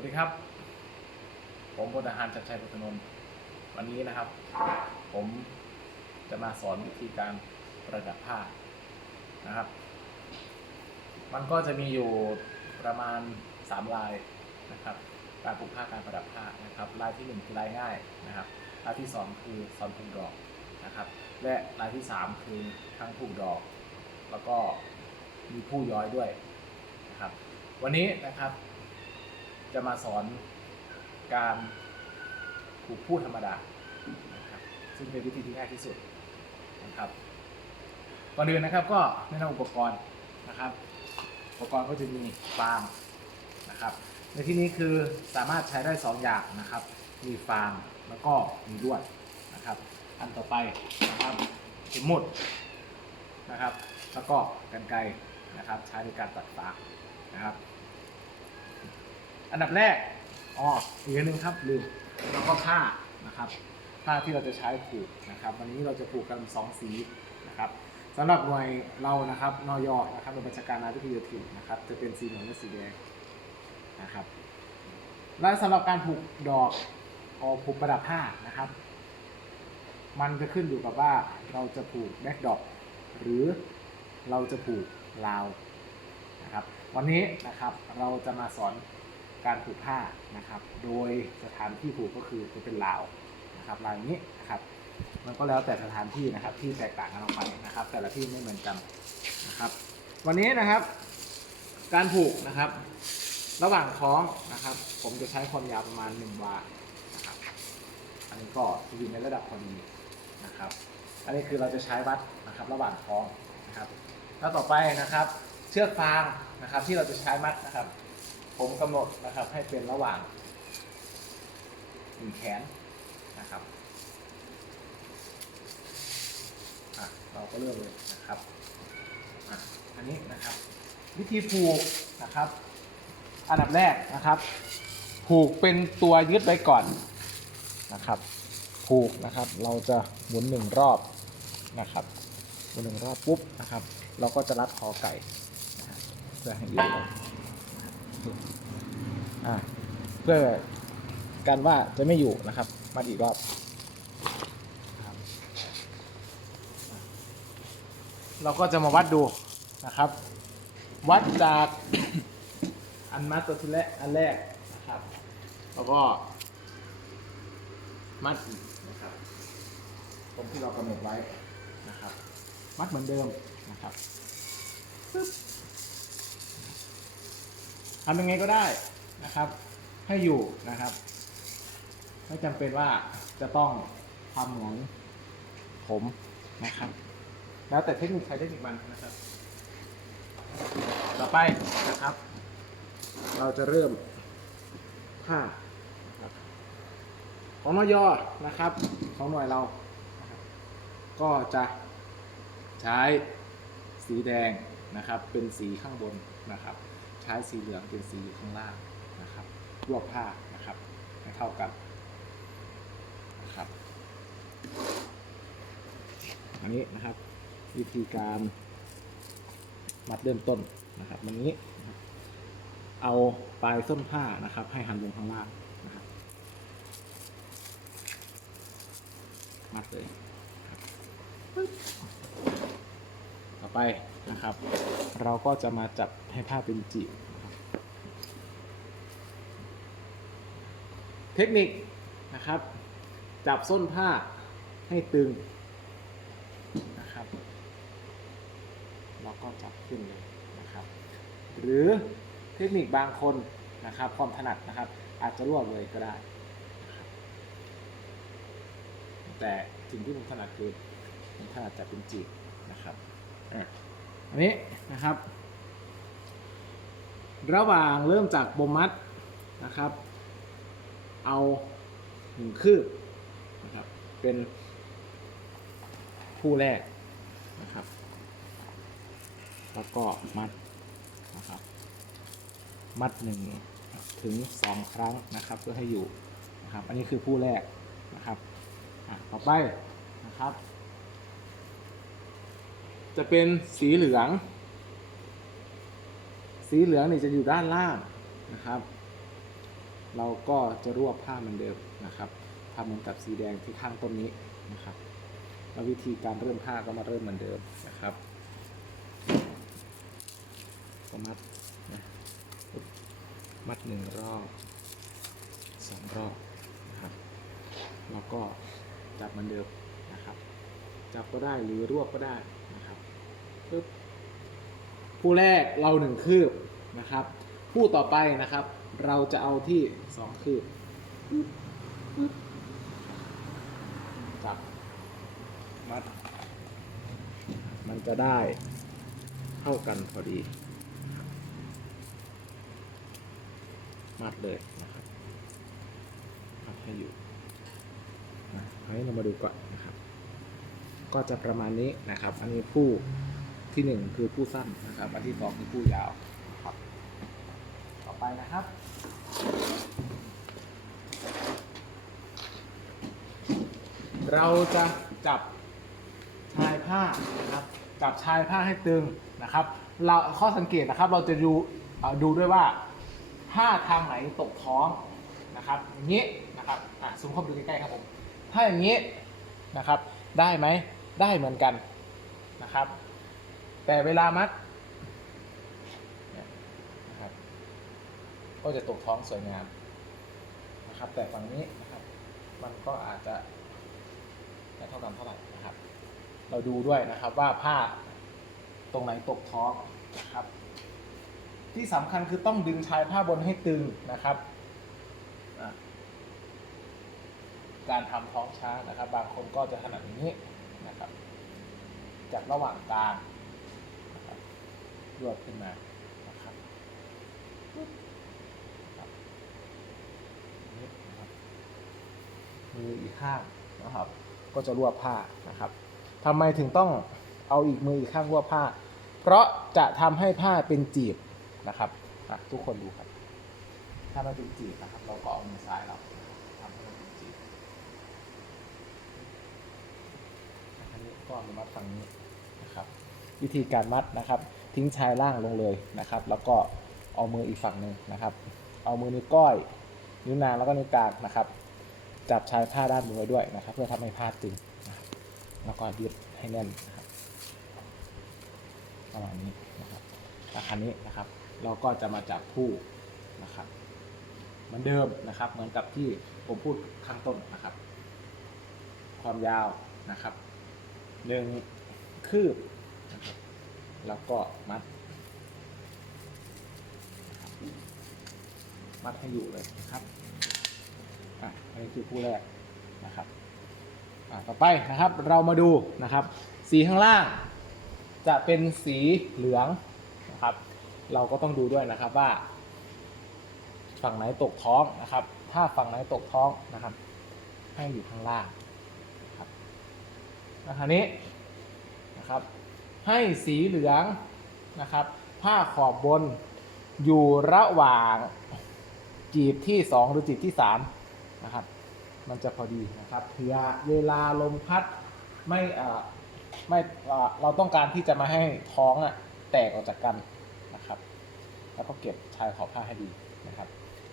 วัสดีครับ ผมพลทหารชัดชัยพุทธนนท์วันนี้นะครับ ผมจะมาสอนวิธีการประดับผ้านะครับ มันก็จะมีอยู่ประมาณ 3 ลายนะครับ การผูกผ้าการประดับผ้านะครับ ลายที่ 1 คือลายง่ายนะครับ ลายที่ 2 คือซอนผูกดอกนะครับ และลายที่ 3 คือทั้งผูกดอก แล้วก็มีผู้ย้อยด้วยนะครับ วันนี้นะครับ จะมาสอนการผูกผู้ธรรมดานะครับซึ่งเป็นวิธีที่ง่ายที่สุดนะครับก่อนอื่นนะครับก็แนะนำอุปกรณ์นะครับ อุปกรณ์ก็จะมีฟางนะครับ ในที่นี้คือสามารถใช้ได้ 2 อย่างนะครับ มีฟางแล้วก็มีลวดนะครับ อันต่อไปนะครับเข็มหมุดนะครับ แล้วก็กันไกรนะครับ ใช้ในการตัดฟางนะครับ อันดับแรกอ๋ออีกอันหนึงครับลืมแล้วก็ผ้านะครับผ้าที่เราจะใช้ผูกนะครับ วันนี้เราจะผูกกันสองสีนะครับสำหรับหน่วยเรานะครับนอยนะครับหน่วยบัญชาการนาวิทยโยธินนะครับจะเป็นสีเหลืองและสีแดงนะครับและสำหรับการผูกดอกออผูกประดับผ้านะครับ มันจะขึ้นอยู่กับว่าเราจะผูกแบ็กดอกหรือเราจะผูกลาวนะครับ วันนี้นะครับเราจะมาสอน การผูกผ้านะครับ โดยสถานที่ผูกก็คือจะเป็นลาวนะครับลาวอย่างนี้นะครับ มันก็แล้วแต่สถานที่นะครับที่แตกต่างกันออกไปนะครับ แต่ละที่ไม่เหมือนกันนะครับ วันนี้นะครับ การผูกนะครับ ระหว่างท้องนะครับ ผมจะใช้ความยาวประมาณ1วานะครับ อันนี้ก็อยู่ในระดับพอดีนะครับ อันนี้คือเราจะใช้วัดนะครับ ระหว่างท้องนะครับ แล้วต่อไปนะครับ เชือกฟางนะครับ ที่เราจะใช้มัดนะครับ ผมกำหนดนะครับให้เป็นระหว่างหนึ่งแขนนะครับอะเราก็เริ่มเลยนะครับอะอันนี้นะครับ วิธีผูกนะครับ อันดับแรกนะครับ ผูกเป็นตัวยึดไว้ก่อนนะครับ ผูกนะครับ เราจะหมุนหนึ่งรอบนะครับหมุนหนึ่งรอบปุ๊บนะครับ เราก็จะรัดคอไก่เพื่อให้ยึดไว้ อ่าเพื่อการว่าจะไม่อยู่นะครับมัดอีกรอบ เราก็จะมาวัดดูนะครับ วัดจากอันมัดตัวที่แรกอันแรกนะครับแล้วก็ มัดอีกนะครับตรงที่เรากำหนดไว้นะครับ มัดเหมือนเดิมนะครับปึ๊บทำยังไงก็ได้ นะครับ ให้อยู่นะครับ ไม่จำเป็นว่าจะต้องทำเหมือนผมนะครับ แล้วแต่เทคนิคใครเทคนิคมันนะครับ ต่อไปนะครับ เราจะเริ่มผ้าของนอยอนะครับ ของหน่วยเรานะรก็จะใช้สีแดงนะครับ เป็นสีข้างบนนะครับ ใช้สีเหลืองเป็นสีข้างล่าง นะครับรวบผ้านะครับให้เท่ากันนะครับอันนี้นะครับ วิธีการมัดเริ่มต้นนะครับวันนี้เอาปลายส้นผ้านะครับ ให้หันลงข้างล่างนะครับมัดเลยต่อไปนะครับ เราก็จะมาจับให้ผ้าเป็นจีบนะครับ เทคนิคนะครับ จับส้นผ้าให้ตึงนะครับแล้วก็จับขึ้นเลยนะครับ หรือเทคนิคบางคนนะครับความถนัดนะครับ อาจจะรวบเลยก็ได้ แต่สิ่งที่ผมถนัดคือผมถนัดจับเป็นจีบนะครับอันนี้นะครับ ระหว่างเริ่มจากบมมัดนะครับ เอาหนึ่งคืบนะครับเป็นคู่แรกนะครับ แล้วก็มัดนะครับมัดหนึ่งถึงสองครั้งนะครับเพื่อให้อยู่นะครับ อันนี้คือผู้แรกนะครับต่อไปนะครับ จะเป็นสีเหลือง สีเหลืองนี่จะอยู่ด้านล่างนะครับ เราก็จะรวบผ้าเหมือนเดิมนะครับทำเหมือนกับสีแดงที่ข้างต้นนี้นะครับแล้ววิธีการเริ่มผ้าก็มาเริ่มเหมือนเดิมนะครับก็มัดนะมัดหนึ่งรอบสองรอบนะครับแล้วก็จับเหมือนเดิมนะครับ จับก็ได้หรือรวบก็ได้นะครับปึ๊บผู้แรกเราหนึ่งคืบนะครับ ผู้ต่อไปนะครับ เราจะเอาที่สองคืบจับมัด มันจะได้เท่ากันพอดี มัดเลยนะครับมัดให้อยู่นะให้เรามาดูก่อนนะครับ ก็จะประมาณนี้นะครับ อันนี้ผู้ที่หนึ่งคือผู้สั้นนะครับ อันที่สองคือผู้ยาว ไปนะครับ เราจะจับชายผ้านะครับ จับชายผ้าให้ตึงนะครับ เราข้อสังเกตนะครับเราจะดูดูด้วยว่าผ้าทางไหนตกท้องนะครับอย่างนี้นะครับอะซูมเข้าไปดูใกล้ๆครับผมถ้าอย่างนี้นะครับ ได้ไหมได้เหมือนกันนะครับ แต่เวลามัดเนี่ยนะครับ ก็จะตกท้องสวยงามนะครับ แต่ฝั่งนี้นะครับ มันก็อาจจะไม่เท่ากันเท่าไหร่นะครับ เราดูด้วยนะครับว่าผ้าตรงไหนตกท้องนะครับ ที่สำคัญคือต้องดึงชายผ้าบนให้ตึงนะครับ การทำท้องช้างนะครับ บางคนก็จะถนัดอย่างนี้นะครับจากระหว่างกลางนะครับยวดขึ้นมานะครับปึ๊บนะครับอย่างนี้นะครับ มืออีกข้างนะครับ ก็จะรวบผ้านะครับทำไมถึงต้องเอาอีกมืออีกข้างรวบผ้า เพราะจะทำให้ผ้าเป็นจีบนะครับอะทุกคนดูครับ ถ้ามันเป็นจีบนะครับ เราก็เอามือซ้ายเราทำให้มันเป็นจีบอันนี้ก็เอามามัดฝั่งนี้นะครับ วิธีการมัดนะครับ ทิ้งชายล่างลงเลยนะครับ แล้วก็เอามืออีกฝั่งหนึ่งนะครับ เอามือนิ้วก้อย นิ้วนางแล้วก็นิ้วกลางนะครับ จับชายผ้าด้านบนไว้ด้วยนะครับ เพื่อทำให้ผ้าตึงนะแล้วก็ยึดให้แน่นนะครับประมาณนี้นะครับอาคาวนี้นะครับ เราก็จะมาจับผู้นะครับ เหมือนเดิมนะครับ เหมือนกับที่ผมพูดข้างต้นนะครับ ความยาวนะครับหนึ่งคืบนะครับแล้วก็มัด มัดให้อยู่เลยนะครับ อะอันนี้คือคู่แรกนะครับอะต่อไปนะครับเรามาดูนะครับ สีข้างล่าง จะเป็นสีเหลืองนะครับ เราก็ต้องดูด้วยนะครับว่า ฝั่งไหนตกท้องนะครับ ถ้าฝั่งไหนตกท้องนะครับ ให้อยู่ข้างล่างนะครับอาคราวนี้นะครับ ให้สีเหลืองนะครับ ผ้าขอบบนอยู่ระหว่างจีบที่ 2 หรือจีบที่ 3 นะครับ มันจะพอดีนะครับเพื่อเวลาลมพัดไม่เออไม่เออเราต้องการที่จะมาให้ท้องอะแตกออกจากกันนะครับ แล้วก็เก็บชายขอบผ้าให้ดีนะครับ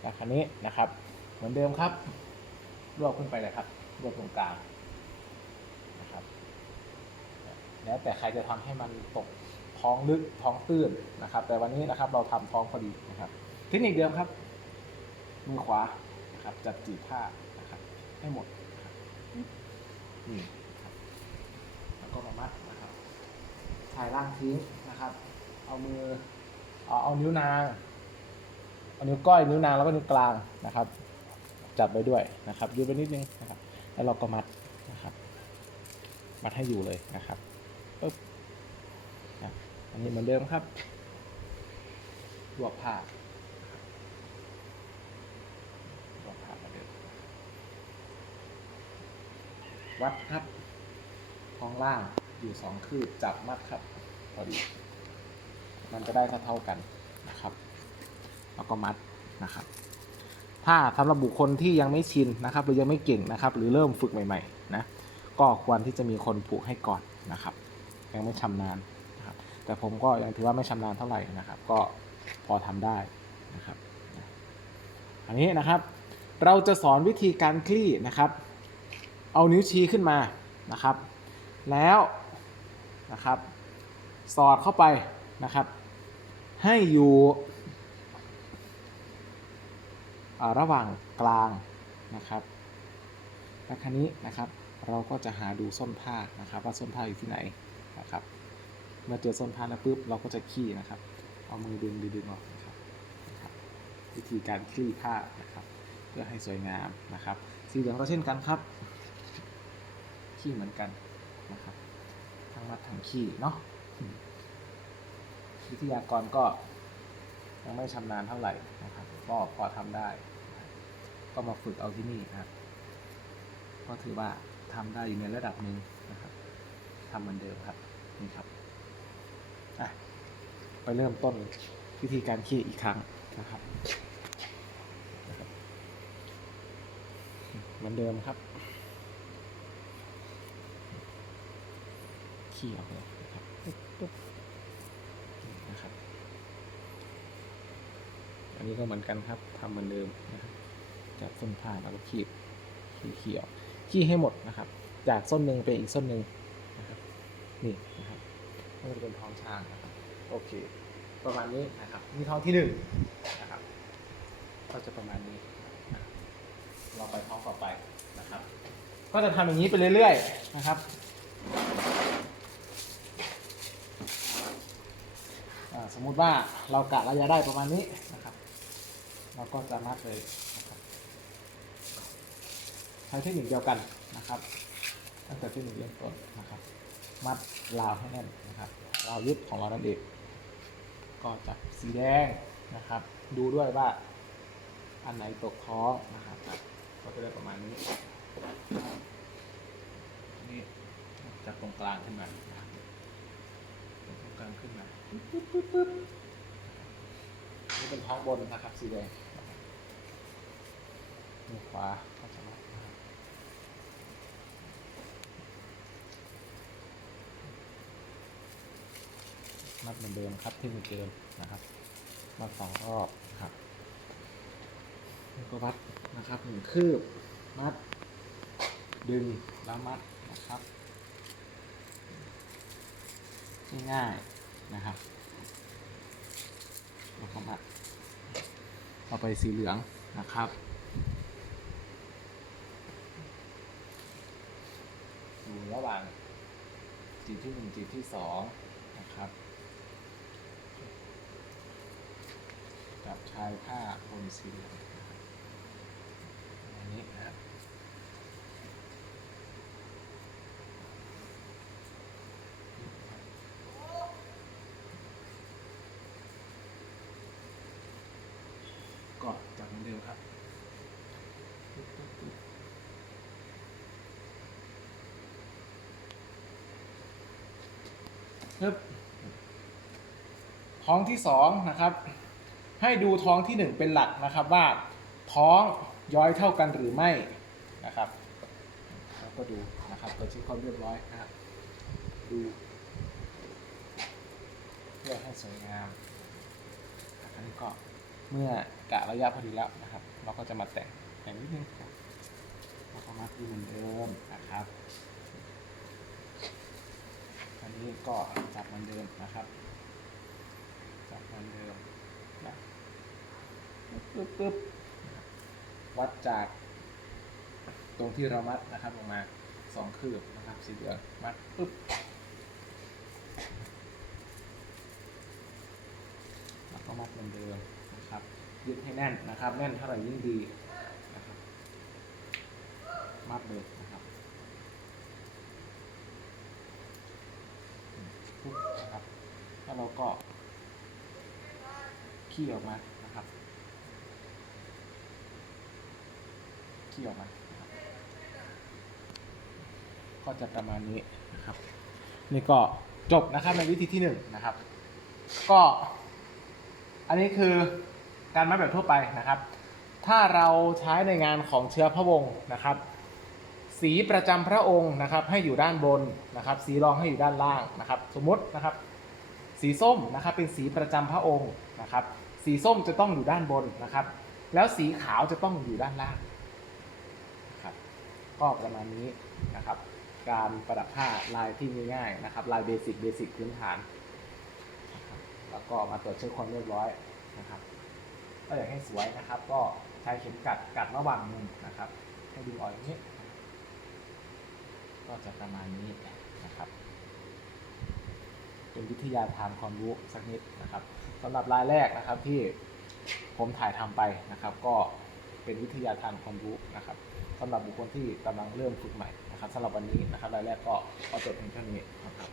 แล้วคราวนี้นะครับ เหมือนเดิมครับรวบขึ้นไปเลยครับรวบตรงกลางนะครับ แล้วแต่ใครจะทำให้มันตกท้องลึกท้องตื้นนะครับ แต่วันนี้นะครับเราทำท้องพอดีนะครับ เทคนิคเดิมครับมือขวา นะครับ จับจีบผ้านะครับให้หมดนะครับนี่ครับแล้วก็มามัดนะครับชายล่างทิ้งนะครับ เอามือเอาเอานิ้วนางเอานิ้วก้อยนิ้วนางแล้วก็นิ้วกลางนะครับ จับไว้ด้วยนะครับยืดไปนิดนึงนะครับ แล้วเราก็มัดนะครับ มัดให้อยู่เลยนะครับปึ๊บอันนี้เหมือนเดิมครับรวบผ้า ลองผ่านมาเดิม วัดครับท้องล่างอยู่สองคืบจับมัดครับพอดีมันจะได้เท่าๆกันนะครับแล้วก็มัดนะครับ ถ้าสำหรับบุคคลที่ยังไม่ชินนะครับ หรือยังไม่เก่งนะครับ หรือเริ่มฝึกใหม่ๆนะก็ควรที่จะมีคนผูกให้ก่อนนะครับ ยังไม่ชำนาญนะครับ แต่ผมก็ยังถือว่าไม่ชำนาญเท่าไหร่นะครับ ก็พอทำได้นะครับ อันนี้นะครับ เราจะสอนวิธีการคลี่นะครับ เอานิ้วชี้ขึ้นมานะครับ แล้วนะครับ สอดเข้าไปนะครับ ให้อยู่ระหว่างกลางนะครับแล้วคันนี้นะครับ เราก็จะหาดูส้นผ้านะครับว่าส้นผ้าอยู่ที่ไหนนะครับเมื่อเจอส้นผ้าแล้วปุ๊บเราก็จะขี้นะครับ เอามือดึงดึงดึงออกนะครับนะครับวิธีการคลี่ผ้านะครับ เพื่อให้สวยงามนะครับ สีเหลืองก็เช่นกันครับ ขี้เหมือนกันนะครับทั้งมัดทั้งขี้เนาะวิทยากรก็ยังไม่ชำนาญเท่าไหร่นะครับ ก็พอทำได้ ก็มาฝึกเอาที่นี่นะครับ ก็ถือว่าทำได้อยู่ในระดับหนึ่งนะครับทำเหมือนเดิมครับนี่ครับอะไปเริ่มต้นวิธีการขี้อีกครั้งนะครับเหมือนเดิมครับ ขี้ออกเลยนะครับปึ๊บปึ๊บนี่นะครับ อันนี้ก็เหมือนกันครับทำเหมือนเดิมนะครับจับส้นผ้าแล้วก็ขีดขีดขี้ออกขี้ให้หมดนะครับ จากส้นหนึ่งไปอีกส้นหนึ่งนะครับ นี่นะครับก็จะเป็นท้องช้างนะครับโอเค ประมาณนี้นะครับนี่ท้องที่หนึ่งนะครับ ก็จะประมาณนี้เราไปท้องต่อไปนะครับ ก็จะทำอย่างนี้ไปเรื่อยๆนะครับ อ่า สมมุติว่าเรากะระยะได้ประมาณนี้นะครับ เราก็จะมัดเลยนะครับใช้เทคนิคเดียวกันนะครับ ตั้งแต่เทคนิคเริ่มต้นนะครับ มัดราวให้แน่นนะครับราวยึดของเรานั่นเองก็จับสีแดงนะครับ ดูด้วยว่าอันไหนตกท้องนะครับก็จะได้ประมาณนี้นี่จากตรงกลางขึ้นมาจากตรงกลางขึ้นมา ปึ๊บปึ๊บปึ๊บนี่เป็นท้องบนนะครับ สีแดงมือขวาก็จะมานะครับมัดเหมือนเดิมครับเทคนิคเดิมนะครับมัดสองรอบครับแล้วก็วัดนะครับหนึ่งคืบมัด ดึงแล้วมัดนะครับง่ายๆ นะครับแล้วก็มัดต่อไปสีเหลืองนะครับอยู่ระหว่างจีที่หนึ่งจีที่สองนะครับจับชายผ้าบนสีเหลืองนะครับอันนี้นะครับ ก็จับเหมือนเดิมครับปึ๊บท้องที่สองนะครับ ให้ดูท้องที่หนึ่งเป็นหลักนะครับว่าท้องย้อยเท่ากันหรือไม่นะครับแล้วก็ดูนะครับตัวชิ้นความเรียบร้อยนะครับ ดูเพื่อให้สวยงามอันนี้ก็ เมื่อกะระยะพอดีแล้วนะครับ เราก็จะมาแต่งแต่งนิดนึงครับแล้วก็มาที่เหมือนเดิมนะครับ อันนี้ก็จับเหมือนเดิมนะครับ จับเหมือนเดิมนะปึ๊บปึ๊บนะครับวัดจาก ตรงที่เรามัดนะครับลงมาสองคืบนะครับสีเหลืองมัดปึ๊บแล้วก็มัดเหมือนเดิม นะครับยึดให้แน่นนะครับแน่นเท่าไหร่ยิ่งดีนะครับมัดเลยนะครับปุ๊บนะครับแล้วเราก็ขี้ออกมานะครับขี้ออกมาก็จะประมาณนี้นะครับ นี่ก็จบนะครับในวิธีที่หนึ่งนะครับ ก็อันนี้คือ การมัดแบบทั่วไปนะครับ ถ้าเราใช้ในงานของเชื้อพระวงศ์นะครับ สีประจำพระองค์นะครับ ให้อยู่ด้านบนนะครับ สีรองให้อยู่ด้านล่างนะครับ สมมตินะครับ สีส้มนะครับเป็นสีประจำพระองค์นะครับ สีส้มจะต้องอยู่ด้านบนนะครับ แล้วสีขาวจะต้องอยู่ด้านล่างนะครับก็ประมาณนี้นะครับ การประดับผ้าลายที่ง่ายๆนะครับ ลายเบสิกเบสิกพื้นฐานแล้วก็มาตรวจเช็คความเรียบร้อยนะครับ ก็อยากให้สวยนะครับ ก็ใช้เข็มกัดกัดระหว่างมุมนะครับ ให้ดึงออกอย่างนี้ ก็จะประมาณนี้นะครับ เป็นวิทยาทานความรู้สักนิดนะครับสำหรับรายแรกนะครับที่ผมถ่ายทำไปนะครับ ก็เป็นวิทยาทานความรู้นะครับสำหรับบุคคลที่กำลังเริ่มฝึกใหม่นะครับสำหรับวันนี้นะครับรายแรกก็เอาจบเพียงเท่านี้นะครับ